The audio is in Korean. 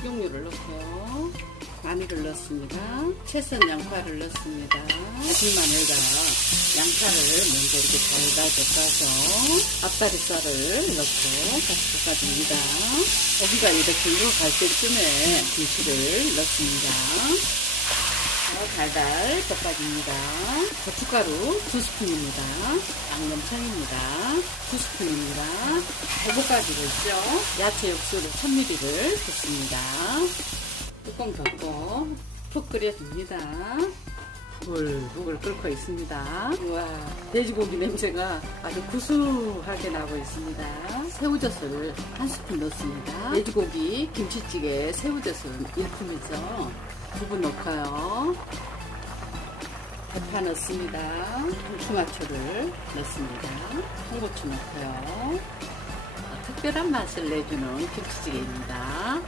식용유를 넣고요. 마늘을 넣습니다. 채썬 양파를 넣습니다. 다진 마늘과 양파를 먼저 이렇게 달달게 싸서 앞다리살을 넣고 같이 볶아줍니다. 고기가 이렇게 익어갈 때쯤에 김치를 넣습니다. 달달 볶아줍니다. 고춧가루 두 스푼입니다. 양념청입니다. 두 스푼입니다. 잘 볶아주고 있죠. 야채 육수를 1000ml를 붓습니다. 뚜껑 덮고 푹 끓여줍니다. 불불 끓고 있습니다. 우와, 돼지고기 냄새가 아주 구수하게 나고 있습니다. 새우젓을 한 스푼 넣습니다. 돼지고기 김치찌개 새우젓은 일품이죠. 두부 넣고요. 대파 넣습니다. 통마초를 넣습니다. 홍고추 넣고요. 특별한 맛을 내주는 김치찌개입니다.